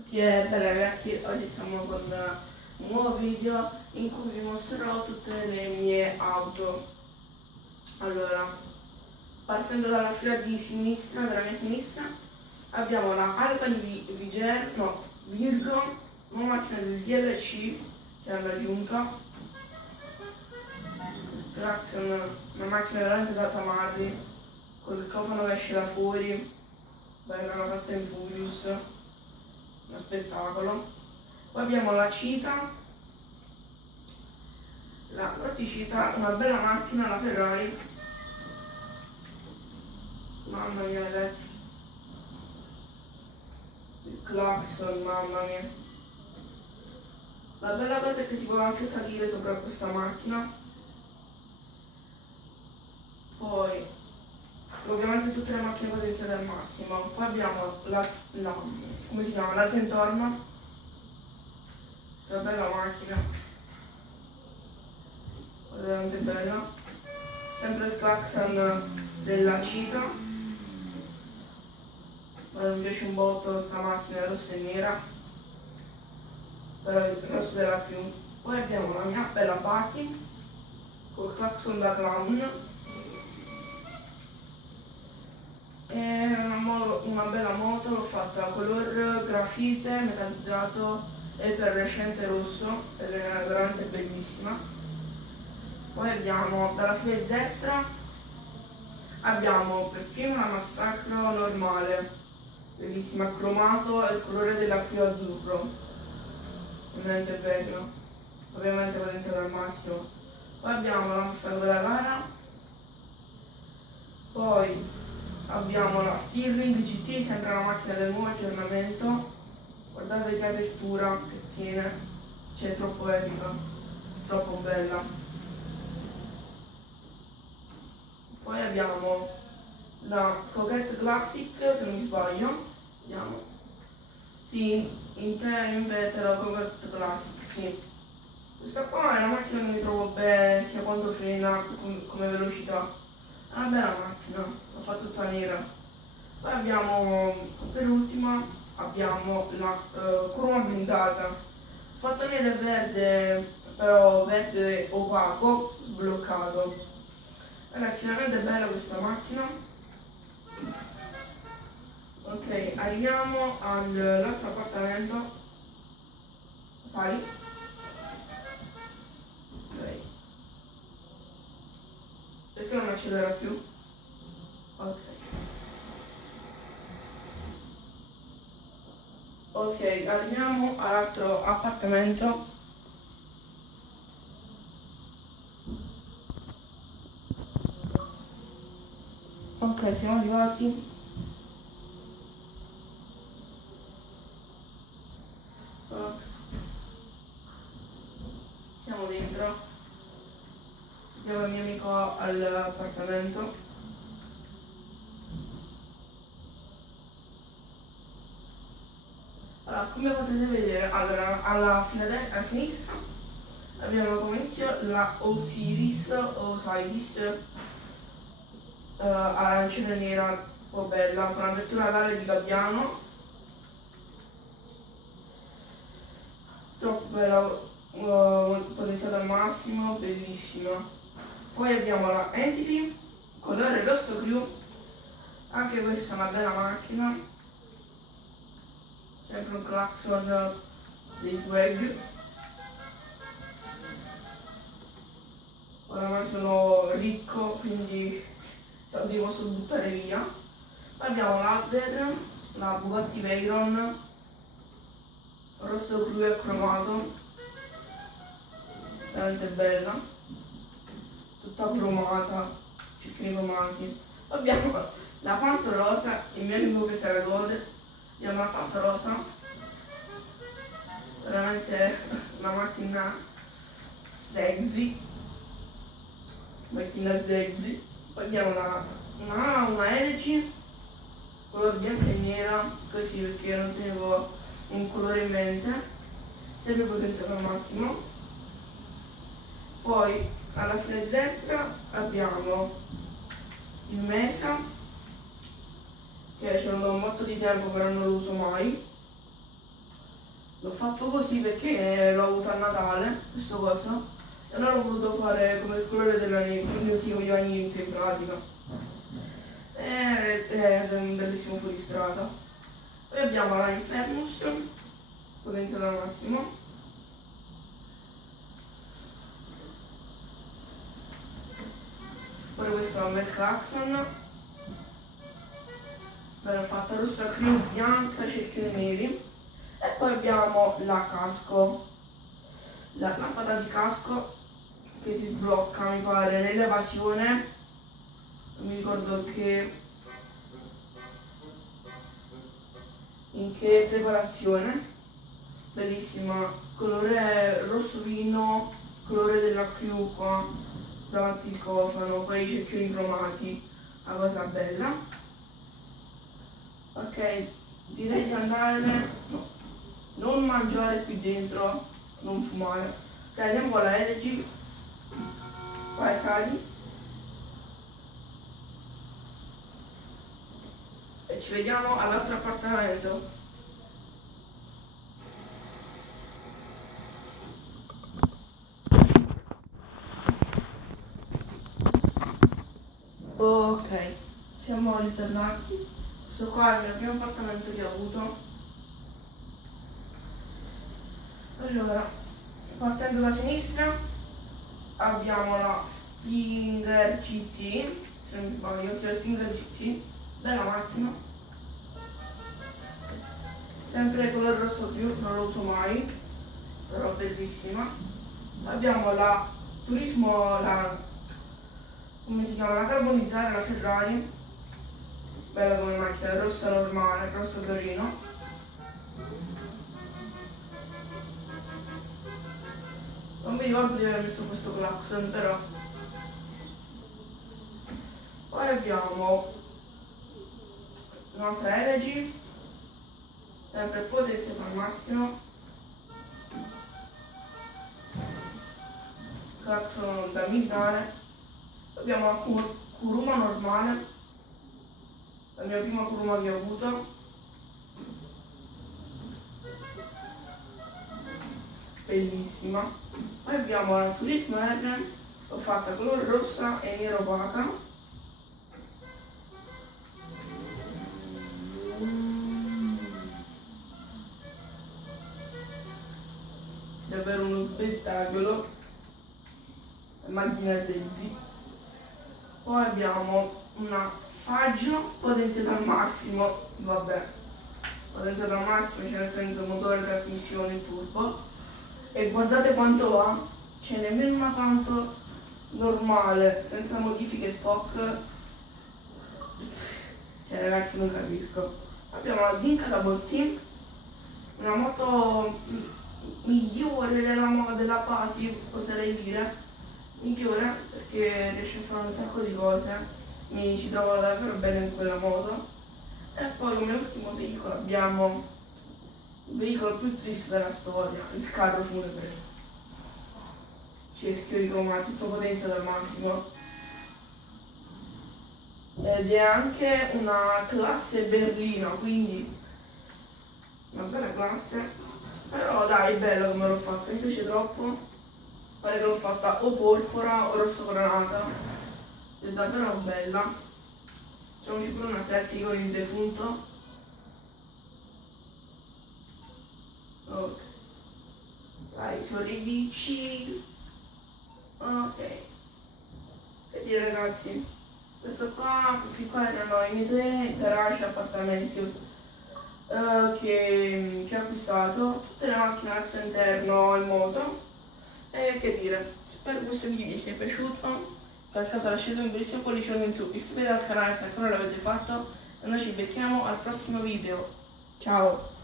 Tutti e bene ragazzi, oggi siamo con un nuovo video in cui vi mostrerò tutte le mie auto. Allora, partendo dalla fila di sinistra, della mia sinistra, abbiamo la Albany Virgo, una macchina del DLC che hanno aggiunto, Traction, una macchina veramente da tamarri, con il cofano che esce da fuori, bella una Fast and Furious, uno spettacolo. Poi abbiamo la Cita, la Proticita, una bella macchina, la Ferrari. Mamma mia ragazzi, il clacson, mamma mia. La bella cosa è che si può anche salire sopra questa macchina. Poi ovviamente tutte le macchine potenziate al massimo. Poi abbiamo come si chiama? La Zentorno, questa bella macchina, veramente bella. Sempre il clacson della Cita, ma mi piace un botto sta macchina, rossa e nera, però il rosso della più. Poi abbiamo la mia bella Baki col clacson da clown. È una bella moto, l'ho fatta color grafite, metallizzato e perlescente rosso ed è veramente bellissima. Poi abbiamo dalla fila di destra abbiamo per prima una Massacro normale, bellissima, cromato e il colore della più azzurro, veramente bello, ovviamente potenziato al massimo. Poi abbiamo la Massacro da gara, poi abbiamo la Stirling GT, sempre una macchina del nuovo aggiornamento. Guardate che apertura che tiene, cioè è troppo epica, troppo bella. Poi abbiamo la Coquette Classic, se non mi sbaglio, vediamo. Sì, in vetro Coquette Classic, sì. Questa qua è una macchina che mi trovo bene sia quando frena come velocità. È una bella macchina, l'ho fatta tutta nera. Poi abbiamo, per ultima, abbiamo la croma blindata, fatta nera e verde, però verde opaco, sbloccato. Ragazzi, veramente bella questa macchina. Ok, arriviamo all'altro appartamento. Sai? Ok. Perché non accelera più? Ok. Ok, arriviamo all'altro appartamento. Ok, siamo arrivati. Ok. Siamo dentro. Vediamo il mio amico all'appartamento. Allora, come potete vedere, allora, alla fila a sinistra abbiamo come inizio la Osiris arancione nera, un po' bella, con apertura alare di gabbiano, troppo bella, potenziata al massimo, bellissima. Poi abbiamo la Entity, colore rosso blu, anche questa è una bella macchina, sempre un clacson dei swag. Oramai sono ricco, quindi soldi li posso buttare via. Poi abbiamo l'Adder, la Bugatti Veyron, rosso blu e cromato, veramente bella, tutta cromata, cecchini cromati. Poi abbiamo la Panto Rosa, il mio amico che se la gode. Abbiamo la Panto Rosa, veramente una macchina sexy, macchina sexy. Poi abbiamo una LG, color bianca e nera, così perché non tenevo un colore in mente, sempre potenziato al massimo. Poi alla fine di destra abbiamo il Mesa, che ce l'ho da un botto di tempo però non lo uso mai. L'ho fatto così perché l'ho avuto a Natale, questo coso, e allora l'ho voluto fare come il colore della neve, quindi non si vedeva niente in pratica. Ed è un bellissimo fuoristrada. Poi abbiamo la Infernus, potenziata al massimo. Poi questo è un bel clacson. Bella fatta, rossa crew bianca, cerchioni neri. E poi abbiamo la casco, la lampada di casco che si sblocca, mi pare, nell'evasione. Non mi ricordo in che preparazione. Bellissima, colore rosso vino, colore della crew qua, davanti il cofano, poi i cerchioni cromati, la cosa bella. Ok, direi di andare, no, non mangiare qui dentro, non fumare. Ok, andiamo alla LG, vai sali. E ci vediamo all'altro appartamento. Ok, siamo ritornati. Questo qua è il mio primo appartamento che ho avuto. Allora, partendo da sinistra abbiamo la Stinger GT, se non mi sbaglio, sì, la Stinger GT, bella macchina. Sempre color rosso più, non lo uso mai, però bellissima. Abbiamo la Turismo, come si chiama? La carbonizzare, la Ferrari, bella come macchina, rossa normale, rosso Torino. Non mi ricordo di aver messo questo clacson, però. Poi abbiamo un'altra Elegy, sempre potenziata al massimo. Clacson da militare. Abbiamo la Kuruma normale, la mia prima Kuruma che ho avuto. Bellissima. Poi abbiamo la Turismo R, l'ho fatta color rossa e nero opaca. Davvero uno spettacolo, macchina Teddy. Poi abbiamo una Faggio potenziata al massimo, vabbè, potenziata al massimo, cioè nel senso motore, trasmissione, turbo. E guardate quanto va, c'è nemmeno una tanto normale, senza modifiche stock. Cioè ragazzi, non capisco. Abbiamo la Dinka Double Team, una moto migliore della Pati, oserei dire, migliore perché riesce a fare un sacco di cose, mi ci trovo davvero bene in quella moto. E poi come ultimo veicolo abbiamo il veicolo più triste della storia, il carro funebre. Cerchio di croma, tutto potenziato al massimo. Ed è anche una classe berlina, quindi una bella classe. Però dai, è bello come l'ho fatta, mi piace troppo. Pare che l'ho fatta o porpora o rosso granata. È davvero bella. Facciamoci pure una selfie con il defunto. Ok. Dai, sorridici. Ok. Che dire ragazzi? Questi qua erano i miei 3 garage appartamenti che ho acquistato, tutte le macchine al suo interno in moto. E che dire, spero che questo video vi sia piaciuto. Per caso lasciate un bellissimo pollicione in su, iscrivetevi al canale se ancora non l'avete fatto e noi ci becchiamo al prossimo video. Ciao!